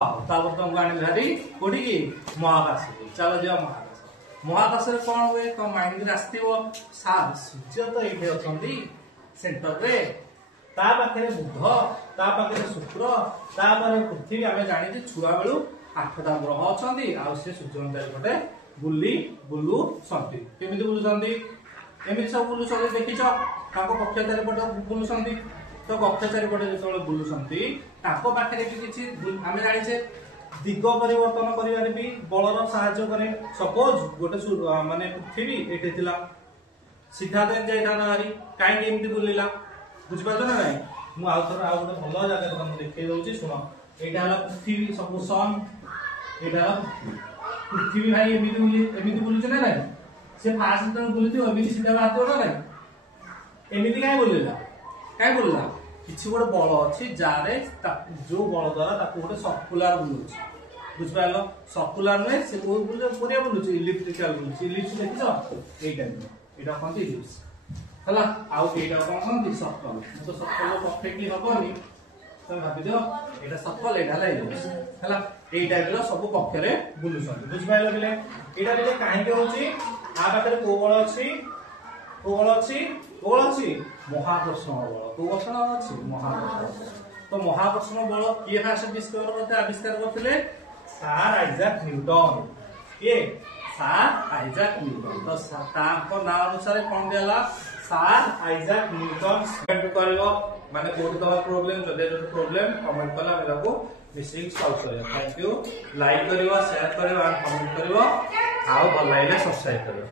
तुमको आने भारी कोटी की महाकाश चलो जा महाकाश महाकाश कौन हुए तो माइंड आसो सूर्य तो ये अच्छा सेंटर रे ता पाखे बुध ता पाखे शुक्र तापर पृथ्वी आम जानी छुआ बेलू 8टा ग्रह अच्छा से सूर्य चारिपटे बुलू केमी बुलूंट एमती सब बुलूं देखीच कक्ष चारिपटे बुलूं तो कक्ष चारिपटे जो बुलूं पाखे भी किसी आम जाने दिग परिवर्तन कर बलर साहाय्य करे सपोज गोटे माने पृथ्वी ये सीधा दिन जारी कहीं बुलिला बुझिपार ना ना मुझे आउ गोटे भल जगह तुमको देखा दूसरी शुण यहाँ पृथ्वी सब सन यहाँ पृथ्वी भाई एमती बुलूचे ना ना सी फास्ट जो बुलूथ सीधा बाहर ना ना एमती कहीं बुलिला कहीं बुलिला किसी गोटे बल अच्छी जार जो बल द्वारा गोटे सर्कुलर बुलूची बुझिपार सर्कुलर नुहे से पूरा बुलूची इलेक्ट्रिकल बुलूची इलिप्स देखिछ ये टाइप कहते इलिप्स है आउ ये कौन कहते सर्कल तो सर्कल परफेक्टली हेनी तुम भाव यहाँ सर्कल यहाँ इलिप्स है ये टाइप सब पक्ष बुलूं बुझिपार पे यहाँ कहीं होची आ पाखे को बल अच्छी को बल अच्छी महाकर्षण बल को बल अच्छी महाकर्षण तो महाकर्षण बल किए फास्ट डिस्कवर करते आविष्कार करते सर आइजाक न्यूटन ये सर आइजाक न्यूटन तो ना अनुसार कौन दिया सर आइजाक न्यूटन करिवो माने कोठी तोर प्रॉब्लम जदे जो प्रॉब्लम कमेंट कला मेरा को मिसिंग सॉल्व करियो थैंक यू लाइक करिवो शेयर करिवो एंड कमेंट करिवो आउ भल लागले सब्सक्राइब करिवो।